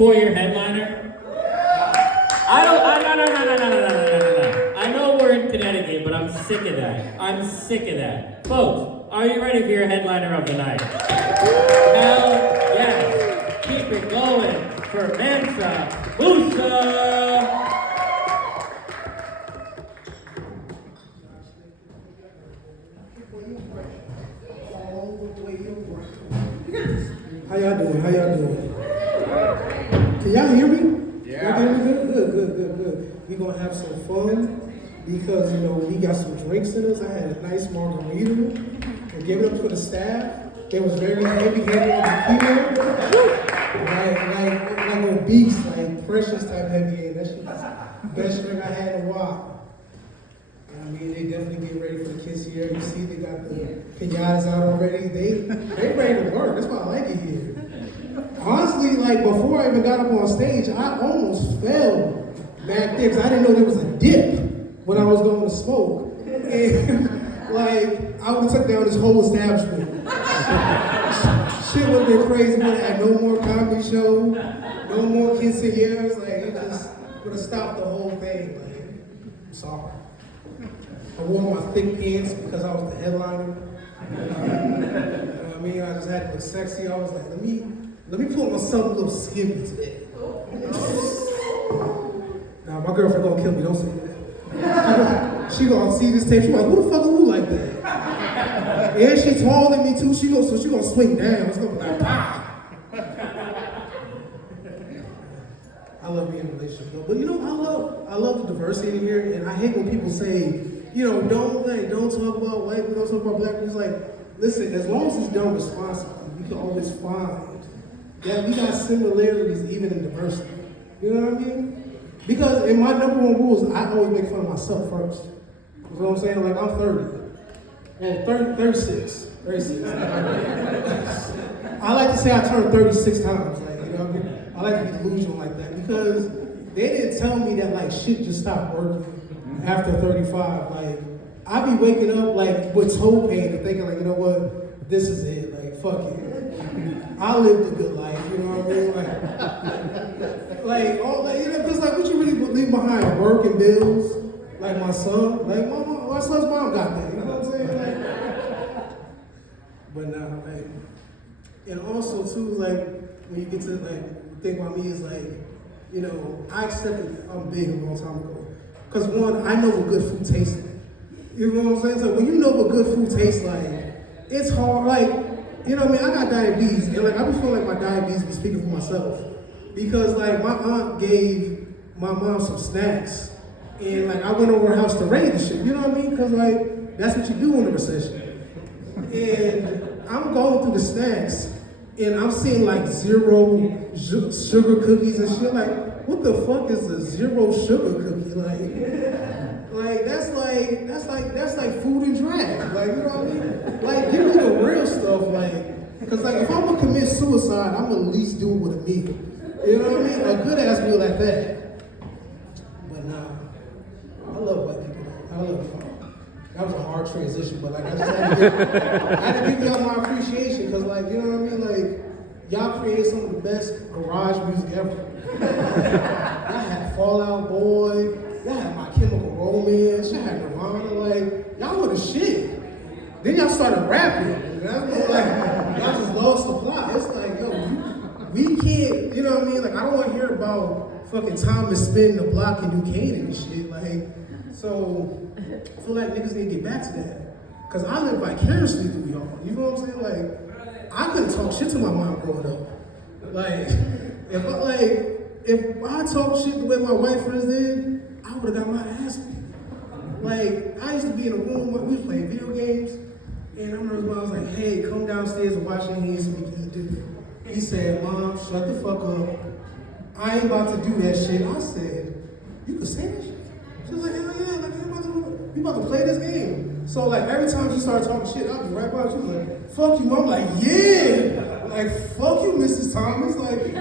for your headliner? No. I know we're in Connecticut, but I'm sick of that. I'm sick of that. Folks, are you ready for your headliner of the night? Hell yes. Keep it going for Mansa Musa. How y'all doing? Can y'all hear me? Yeah. Y'all hear me? Good. We're gonna have some fun because we got some drinks in us. I had a nice margarita and give it up for the staff. They was very heavy-handed on the tequila. Like obese, like precious type heavy-handed. That shit was the best drink I had in a while. I mean, they definitely get ready for the kids here. You see, they got the pinatas out already. They ready to work. That's why I like it here. Honestly, like before I even got up on stage, I almost fell back there because I didn't know there was a dip when I was going to smoke. And like, I would have took down this whole establishment. Shit would have been crazy. We would have had no more comedy show, no more quinceañeras. Like, it just would have stopped the whole thing. Like, I'm sorry. I wore my thick pants because I was the headliner. I mean, I just had to look sexy. I was like, let me put myself a little skimpy today. Now, my girlfriend gonna kill me, don't say that. She gonna see this tape, she like, who the fuck are you like that? And she taller than me too, she gonna swing down. It's gonna be like, pow. I love being in a relationship though. But I love the diversity in here, and I hate when people say, don't talk about white people, don't talk about black people. It's like, listen, as long as it's done responsibly, we can always find that we got similarities even in diversity. You know what I mean? Because in my number one rules, I always make fun of myself first. You know what I'm saying? Like, I'm 30. Well, 36. I like to say I turned 36 times. Like, you know what I mean? I like to be delusional like that because they didn't tell me that like shit just stopped working after 35. Like, I be waking up like with toe pain and thinking like, you know what? This is it. Like, fuck it. I lived a good life. You know what I mean? Like all that. Because like, what you really leave behind? Work and bills. Like my son. Like my son's mom got that. You know what I'm saying? Like, but nah, like, and also too, like when you get to like think about me is like, I accepted I'm big a long time ago. Cause one, I know what good food tastes like. You know what I'm saying? So when you know what good food tastes like, it's hard. Like, you know what I mean? I got diabetes, and like I be feeling like my diabetes be speaking for myself. Because like my aunt gave my mom some snacks, and like I went over her house to raid the shit. You know what I mean? Because like that's what you do in a recession. And I'm going through the snacks, and I'm seeing like 0 sugar cookies and shit. Like, what the fuck is a 0 sugar cookie? Like that's like food and drag. Like, you know what I mean? Like, give me the real stuff. Like, cause like if I'm gonna commit suicide, I'm gonna at least do it with a meal. You know what I mean? A good ass meal like that. But nah, I love white people. I love y'all. That was a hard transition, but like I just had to give y'all my appreciation because like, you know what I mean? Like, y'all create some of the best garage music ever. Y'all had Fall Out Boy, y'all had My Chemical Romance, y'all had Nirvana, like, y'all were the shit. Then y'all started rapping. And that's when, like, y'all just lost the plot. It's like, yo, we can't, you know what I mean? Like, I don't want to hear about fucking Thomas spinning the block in New Canaan and shit. Like, so I feel like niggas need to get back to that. Cause I live vicariously through y'all. You know what I'm saying? Like, I couldn't talk shit to my mom growing up. Like, if I talked shit the way my white friends did, I would have got my ass beat. Like, I used to be in a room where we was playing video games, and I remember I was like, hey, come downstairs and wash your hands so we can eat dinner. He said, Mom, shut the fuck up. I ain't about to do that shit. I said, you can say that shit? She was like, hell yeah, like, we about to play this game. So like every time she started talking shit, I'd be right by her. She was like, fuck you. I'm like, yeah. Like, fuck you, Mrs. Thomas. Like,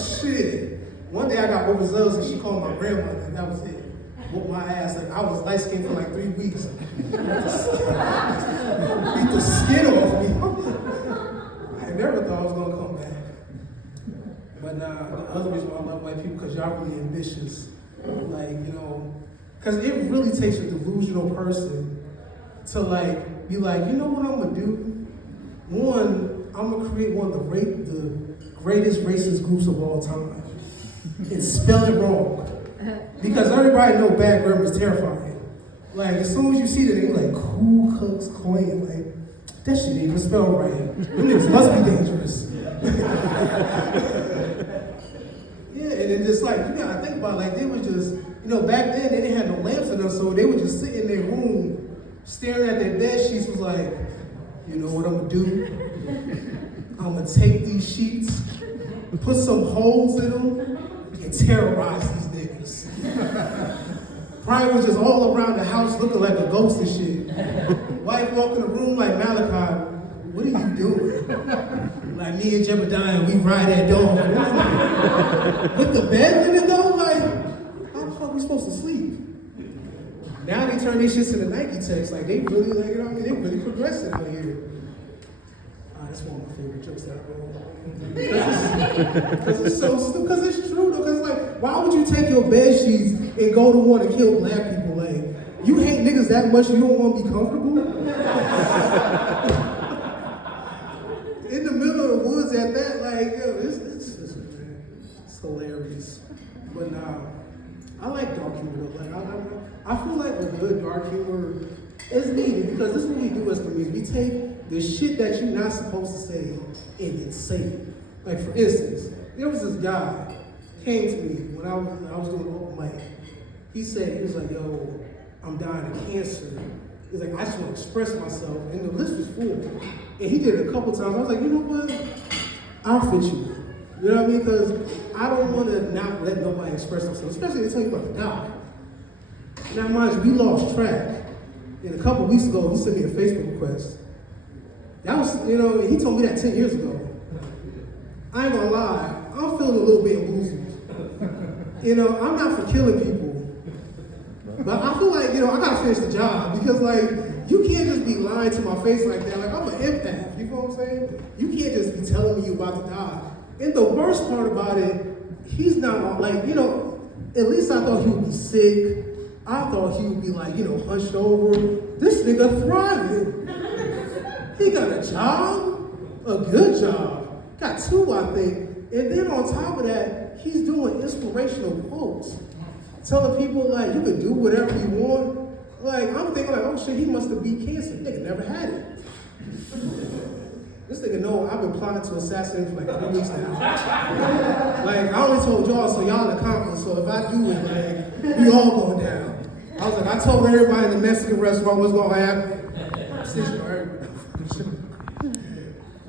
shit. One day I got overzealous and she called my grandmother, and that was it. Whooped my ass. Like, I was light skinned for like 3 weeks. Beat the skin off me. I never thought I was gonna come back. But the other reason why I love white people, because y'all really ambitious. Like, you know, because it really takes a delusional person to like, be like, you know what I'm gonna do? One, I'm gonna create one of the greatest racist groups of all time and spell it wrong. Because everybody know bad grammar is terrifying. Like, as soon as you see that, you're like, Ku Klux Klan, like, that shit ain't even spelled right. Them niggas must be dangerous. Yeah, and then just like, you gotta think about it, like, they were just, you know, back then they didn't have no lamps in them, so they would just sit in their room, staring at their bed sheets, was like, you know what I'm gonna do? I'm gonna take these sheets, put some holes in them, and terrorize these niggas. Probably was just all around the house looking like a ghost and shit. Wife walk in the room like Malachi, what are you doing? Like me and Jebediah, we ride at dawn. With the bed in it though, like, how the fuck we supposed to sleep? Now they turn these shits into Nike text, like they really, like, you know what I mean? They really progressing out here. That's one of my favorite jokes that I wrote. Because it's so stupid, because it's true though, because like, why would you take your bed sheets and go to want to kill black people? Like, you hate niggas that much you don't want to be comfortable? In the middle of the woods at that, like, yo, it's hilarious. But nah, I like dark humor though. Like, I feel like a good dark humor is needed because this is what we do as comedians. We take the shit that you're not supposed to say and then say it. Like, for instance, there was this guy came to me when I was doing an open mic. He was like, yo, I'm dying of cancer. He's like, I just want to express myself. And the list was full. And he did it a couple times. I was like, you know what? I'll fit you. You know what I mean? Because I don't want to not let nobody express themselves, especially if they tell you about to die. Now, mind you, we lost track. And a couple weeks ago, he sent me a Facebook request. That was, you know, he told me that 10 years ago. I ain't gonna lie, I'm feeling a little bit bamboozled. You know, I'm not for killing people, but I feel like, you know, I gotta finish the job because, like, you can't just be lying to my face like that. Like, I'm an empath, you know what I'm saying? You can't just be telling me you're about to die. And the worst part about it, he's not, like, you know, at least I thought he would be sick. I thought he would be, like, you know, hunched over. This nigga thriving. He got a job, a good job. Got two, I think. And then on top of that, he's doing inspirational quotes. Telling people, like, you can do whatever you want. Like, I'm thinking, like, oh shit, he must have beat cancer. Nigga never had it. This nigga know I've been plotting to assassinate him for like 3 weeks now. Like, I only told y'all so y'all an accomplice, so if I do it, like, we all going down. I was like, I told everybody in the Mexican restaurant what's gonna happen. Since you heard.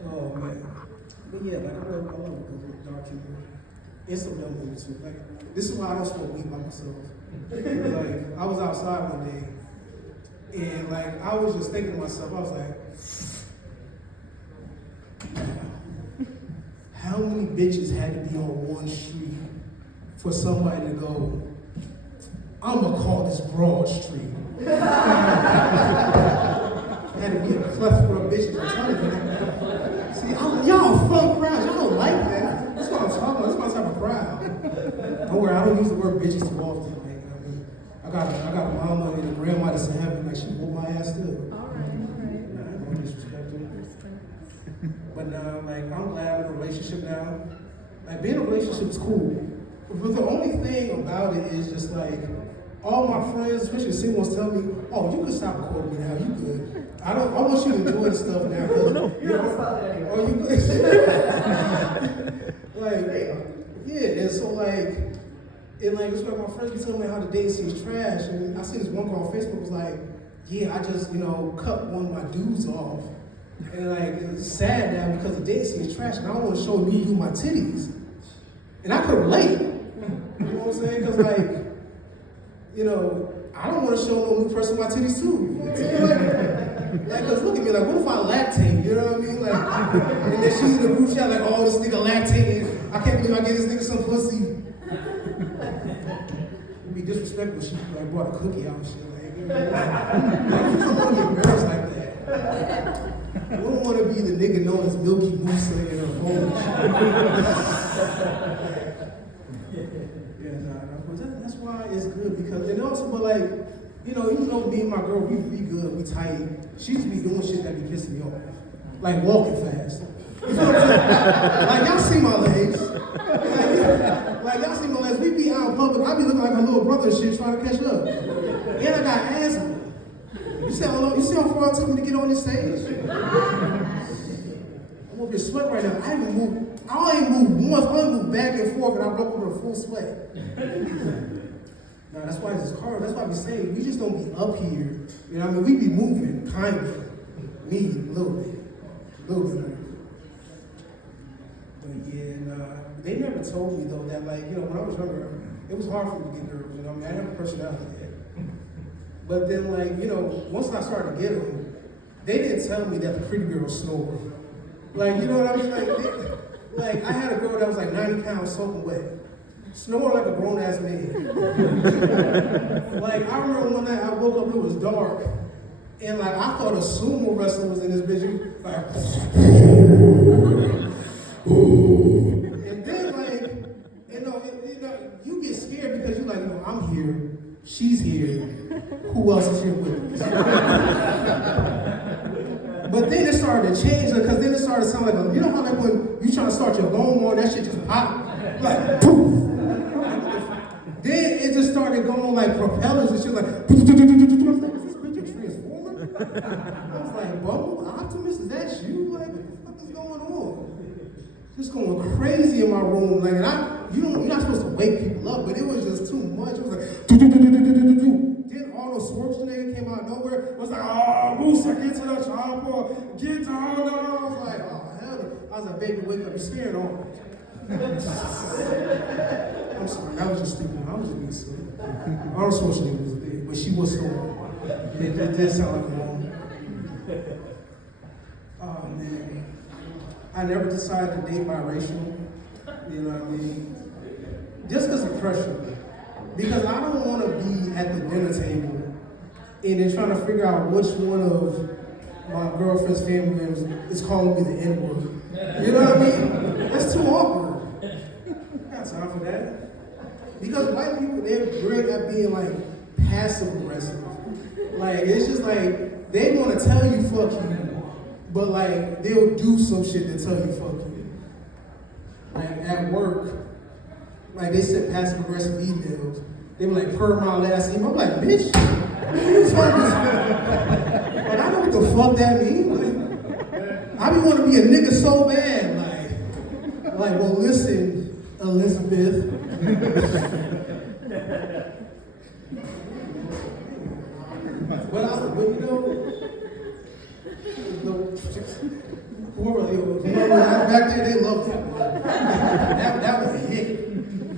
Oh man. But yeah, like, I love dark humor. It's some dumb movies too. Like, this is why I don't smoke weed by myself. Like, I was outside one day, and like, I was just thinking to myself, I was like, how many bitches had to be on one street for somebody to go, I'm gonna call this Broad Street. Had to be a plethora of bitches. I'm telling you. See, y'all fun crowd. Y'all don't like that. That's what I'm talking about. That's my type of crowd. Don't worry, I don't use the word bitches too often. Like, I mean, I got a mama and a grandma that's in heaven. Like, she whooped my ass still. All right. I don't disrespect her. But like, I'm glad I'm in a relationship now. Like, being in a relationship is cool. But the only thing about it is just like, all my friends, especially single ones, tell me, "Oh, you can stop recording me now. You good? I want you to enjoy the stuff now." You know, oh, you good? Like, yeah. And so like, it's like my friends be telling me how the date seems trash. And I see this one girl on Facebook was like, "Yeah, I just cut one of my dudes off." And like, it's sad now because the date seems trash, and I don't want to show you my titties. And I could relate. You know what I'm saying? Because like, I don't want to show no new person my titties too. You know what I'm saying? Like, cause look at me, like, what if I lactate? You know what I mean? Like, and then she's in the group chat, like, oh, this nigga lactating. I can't believe I gave this nigga some pussy. It'd be disrespectful if she like brought a cookie out and shit. Like, you don't want to get embarrassed like that. I don't want to be the nigga known as Milky Moose in a phone. Yeah, but that's why it's good because, and also, but like, even though me and my girl, we good, we tight, she used to be doing shit that be pissing me off. Like walking fast. You know what I'm saying? Like, y'all see my legs. Like y'all see my legs. We be out in public, I be looking like a little brother and shit trying to catch up. And I got asthma. You see how far it took me to get on this stage? I'm over here sweating right now. I ain't moved once, I only moved back and forth and I broke over a full sweat. Now that's why it's just hard. That's why we say we just don't be up here. You know what I mean? We be moving, kind of. Me, a little bit. But yeah, they never told me though that like, when I was younger, it was hard for me to get girls, I mean, I have a personality yet. But then like, once I started to get them, they didn't tell me that the pretty girls snore. Like, you know what I mean? Like I had a girl that was like 90 pounds soaking wet. Snore like a grown-ass man. Like, I remember one night I woke up, it was dark, and like I thought a sumo wrestler was in this bitch. Like, and then like, you get scared because you're like, I'm here, she's here, who else is here with me? But then it started to change, because then it started to sound like, you know how like when you try to start your lawnmower, that shit just pop, like poof. Then it just started going like propellers and shit, like, I was like, is this bitch a transformer? I was like, Bubble, Optimus, is that you? Like, what the fuck is going on? Just going crazy in my room. Like, you're not supposed to wake people up, but it was just too much. It was like, then Arnold Schwarzenegger came out of nowhere. It was like, oh, Musa, get to the chopper, get to, I was like, oh, hell no. I was like, baby, wake up, you're scared Arnold. I'm sorry, that was just stupid. I was just being silly. Arnold Schwarzenegger was a big, but she was so wrong. It did sound like a woman. Oh man. I never decided to date biracial. You know what I mean? Just because of pressure. Because I don't want to be at the dinner table and then trying to figure out which one of my girlfriend's family members is calling me the N-word. You know what I mean? That's too awkward. Time for that. Because white people, they're great at being like passive aggressive. Like, it's just like, they want to tell you fuck you, but like, they'll do some shit to tell you fuck you. Like, at work, like, they send passive aggressive emails. They were like, per my last email. I'm like, bitch, what are you talking about? Like, I know what the fuck that means. Like, I be want to be a nigga so bad. Like, well, listen, Elizabeth. But whoever back there, they loved that one. That was a hit.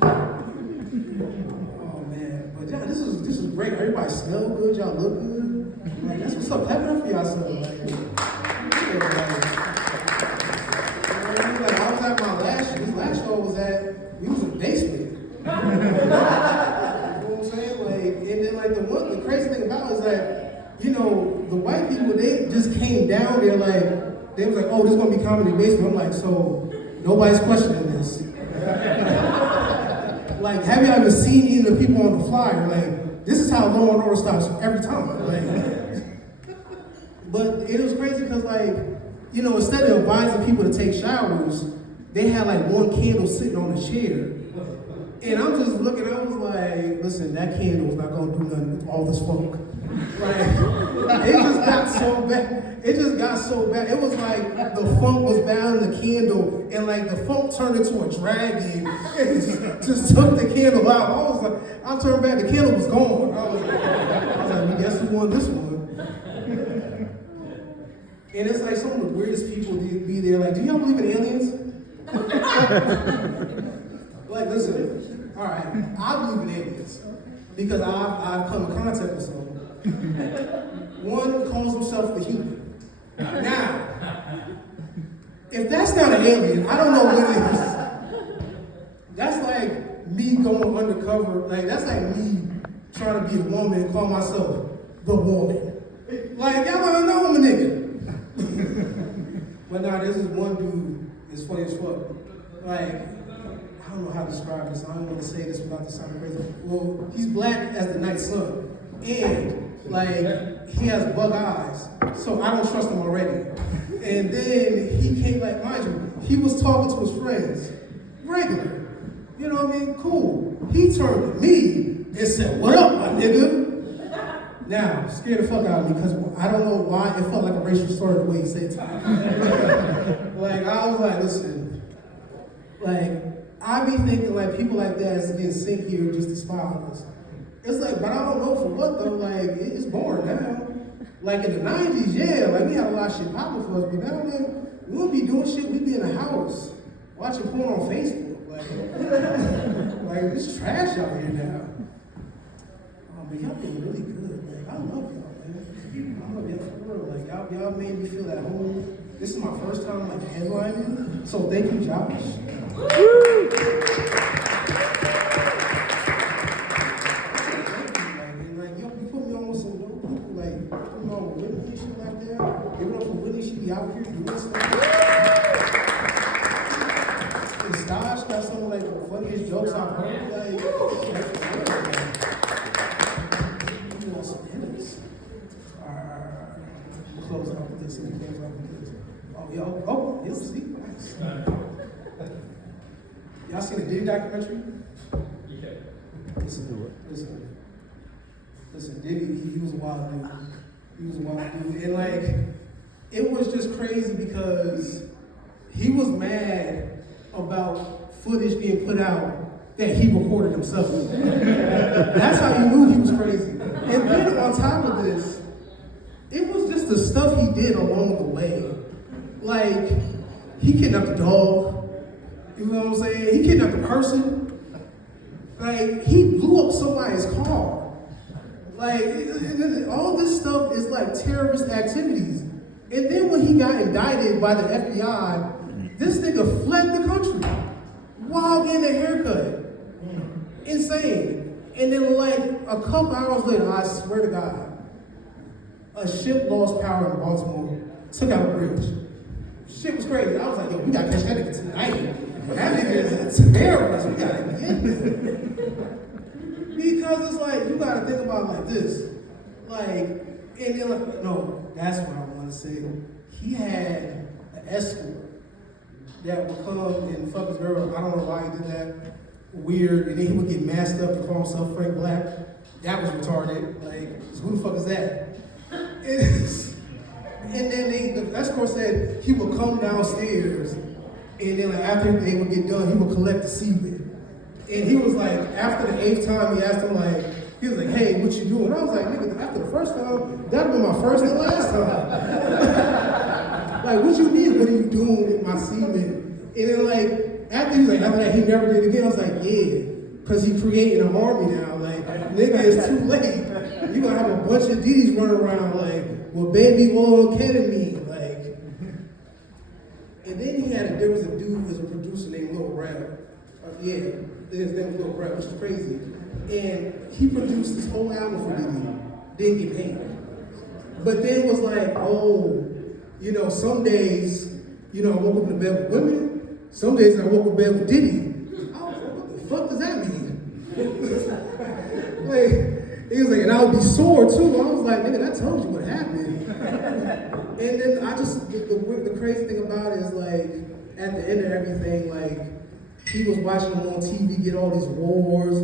Oh man, but yeah, this is great. Everybody smell good, y'all look good. Like, that's what's up. Clap it up for y'all. Like, I was at my last show. This last show was at. We was in the basement. You know what I'm saying? Like, and then like the crazy thing about it is that, the white people, they just came down there like, they was like, oh, this is gonna be comedy basement. I'm like, so nobody's questioning this. Like, have you ever seen any of the people on the flyer? Like, this is how Law and Order stops every time. Like, but it was crazy because like, instead of advising people to take showers, they had like one candle sitting on a chair. And I'm just looking, I was like, listen, that candle's not gonna do nothing with all this funk. Like, it just got so bad. It just got so bad. It was like the funk was bound in the candle, and like the funk turned into a dragon and just took the candle out. I was like, I turned back, the candle was gone. I was like, well, guess who won this one? And it's like some of the weirdest people be there. Like, do y'all believe in aliens? Like, listen, all right, I believe in aliens because I've come in contact with some. One calls himself the human. Now, if that's not an alien, I don't know what it is. That's like me going undercover. Like, that's like me trying to be a woman and call myself the woman. Like, y'all don't know I'm a nigga. But nah, this is one dude, it's funny as fuck. Like, I don't know how to describe this. I don't want to say this without this sounding crazy. Well, he's black as the night sun. And, like, he has bug eyes. So I don't trust him already. And then he came, like, mind you, he was talking to his friends. Regular. You know what I mean? Cool. He turned to me and said, "What up, my nigga?" Now, scared the fuck out of me because I don't know why it felt like a racial slur the way he said it. Like, I was like, listen, like, I be thinking like people like that is getting sent here just to spy on us. It's like, but I don't know for what though, like, it's boring now. Like in the 90s, yeah, like we had a lot of shit popping for us, but now man, we don't be doing shit, we be in the house, watching porn on Facebook. Like it's trash out here now. But y'all been really good, man. I love y'all, man. I love y'all for real. Like y'all made me feel at home. This is my first time like headlining, so thank you, Josh. Woo! Like yo, you put me on with some little people, like put me on with Whitney and shit like that. Give it up for Whitney, she be out here doing stuff. And Stash got some of like the funniest jokes I've heard. Like, close out with this and close out with this. Oh, yo, you'll see. Nice. Y'all seen the Diddy documentary? Yeah. Listen, Diddy, he was a wild dude. And like, it was just crazy because he was mad about footage being put out that he recorded himself. That's how you knew he was crazy. And then on top of this, it was just the stuff he did along the way. Like, he kidnapped a dog. You know what I'm saying? He kidnapped a person. Like, he blew up somebody's car. Like, all this stuff is like terrorist activities. And then when he got indicted by the FBI, this nigga fled the country while getting a haircut. Insane. And then like a couple hours later, I swear to God, a ship lost power in Baltimore, took out a bridge. Shit was crazy. I was like, yo, we gotta catch that nigga tonight. That nigga is terrorist. We gotta get him. Because it's like, you gotta think about it like this. Like, and then like, no, that's what I wanna say. He had an escort that would come and fuck his girl. I don't know why he did that. Weird. And then he would get masked up to call himself Frank Black. That was retarded. Like, who the fuck is that? And then the escort said he would come downstairs, and then like after they would get done, he would collect the semen. And he was like, after the 8th time, he asked him like, he was like, "Hey, what you doing?" I was like, "Nigga, after the first time, that'd been my first and last time." Like, what you mean? What are you doing with my semen? And then like after that, he never did it again. I was like, yeah, because he created an army now. Like, nigga, it's too late. You gonna have a bunch of D's running around like, well, baby oil ketamine, like. And then there was a dude who was a producer named Lil Rel. His name was Lil Rel, which is crazy. And he produced this whole album for Diddy, didn't get paid. But then was like, oh, you know, some days, you know, I woke up in bed with women, some days I woke up in bed with Diddy. I was like, what the fuck does that mean? Like, he was like, and I would be sore too. I was like, nigga, that told you what happened. And then the crazy thing about it is like, at the end of everything, like, he was watching him on TV get all these wars,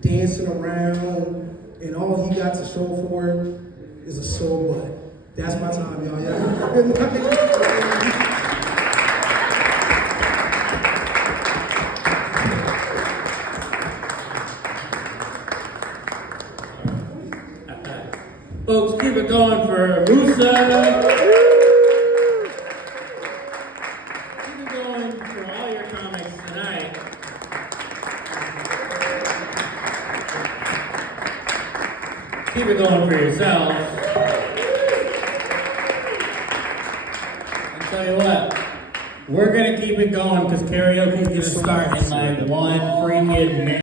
dancing around, and all he got to show for it is a sore butt. That's my time, y'all. Folks, keep it going for Musa. Keep it going for all your comics tonight. Keep it going for yourselves. I'll tell you what, we're gonna keep it going because karaoke is gonna start in like one freaking minute.